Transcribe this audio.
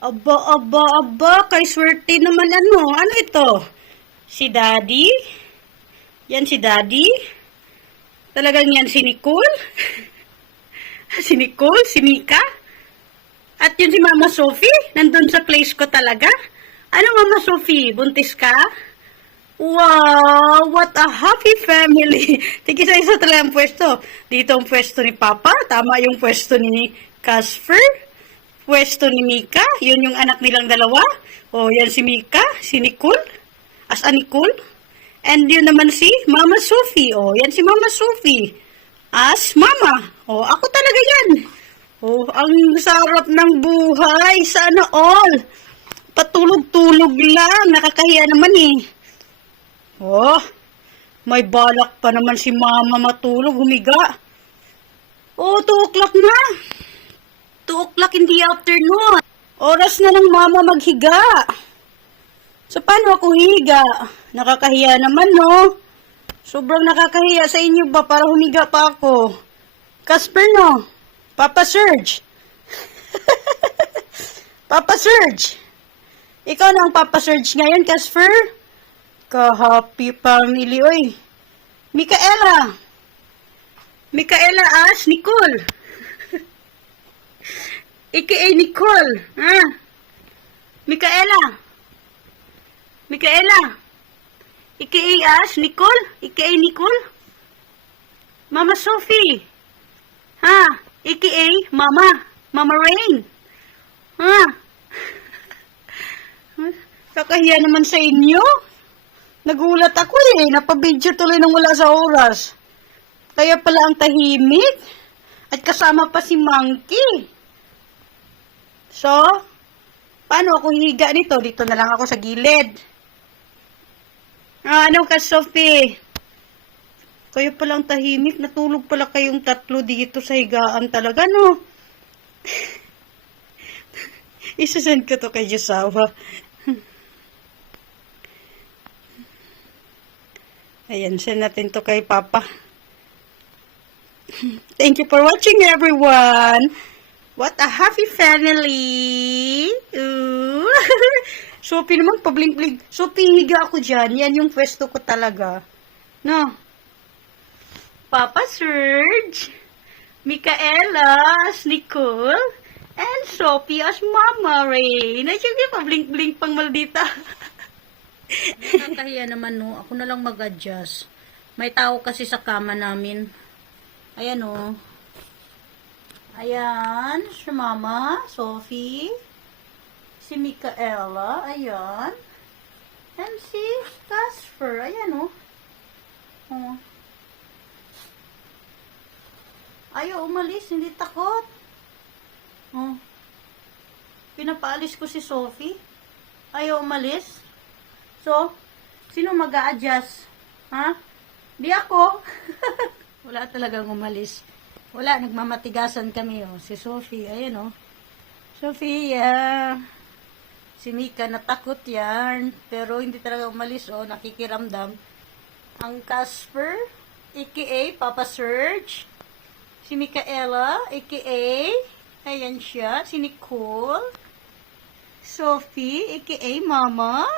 Aba, aba, aba, kay swerte naman ano. Ano ito? Si Daddy? Yan si Daddy? Talagang yan si Nicole? Si Nicole? Si Mika? At yun si Mama Sophie? Nandun sa place ko talaga? Ano Mama Sophie? Buntis ka? Wow! What a happy family! Tigisa-isa talaga ang pwesto. Dito ang pwesto ni Papa. Tama yung pwesto ni Casper. Pwesto ni Mika. Yun yung anak nilang dalawa. O, yan si Mika. Si Nicole. As a Nicole. And yun naman si Mama Sophie. O, yan si Mama Sophie. As Mama. O, ako talaga yan. O, ang sarap ng buhay. Sana all. Patulog-tulog lang. Nakakahiya naman eh. Oh, may balak pa naman si Mama matulog, humiga. Oh, 2 o'clock na. 2 o'clock in the afternoon. Oras na ng Mama maghiga. So, paano ako higa? Nakakahiya naman, no? Sobrang nakakahiya sa inyo ba para humiga pa ako? Casper, no? Papa Serge. Papa Serge. Ikaw na ang Papa Serge ngayon, Casper? Ka-happy family, oy. Micaela. Micaela as Nicole. AKA Nicole. Ha? Micaela. Micaela. AKA as Nicole. AKA Nicole. Mama Sophie. Ha? AKA Mama. Mama Rain. Ha? Kakahiya naman sa inyo. Nagulat ako eh. Napabidyo tuloy nang wala sa oras. Kaya pala ang tahimik. At kasama pa si Monkey. So, paano ako higa nito? Dito na lang ako sa gilid. Ano ka, Sophie? Kaya palang tahimik. Natulog pala kayong tatlo dito sa higaan talaga, no? Isasend ko to kay Josawa. Ayan, send natin to kay Papa. Thank you for watching, everyone. What a happy family. Ooh. Sophie naman, pablink-blink. Sophie, higa ako dyan. Yan yung pwesto ko talaga. No? Papa Serge, Micaela as Nicole, and Sophie as Mama Ray. Sige, pablink-blink pang maldita. Nakakahiya naman, no? Ako na lang mag-adjust. May tao kasi sa kama namin. Ayan, no? Ayan, si Mama, Sophie, si Micaela, ayan. And si Casper, ayan, no? Oh. Ayaw umalis, hindi takot. Oh. Pinapaalis ko si Sophie. Ayaw umalis. So, sino mag-a-adjust? Ha? Di ako. Wala talagang umalis. Wala, nagmamatigasan kami, oh. Si Sophie, ayan, oh. Sophia. Si Mika, natakot yan. Pero hindi talaga umalis, oh. Nakikiramdam. Ang Casper, a.k.a. Papa Serge. Si Micaela, a.k.a. Ayan siya. Si Nicole. Sophie, a.k.a. Mama.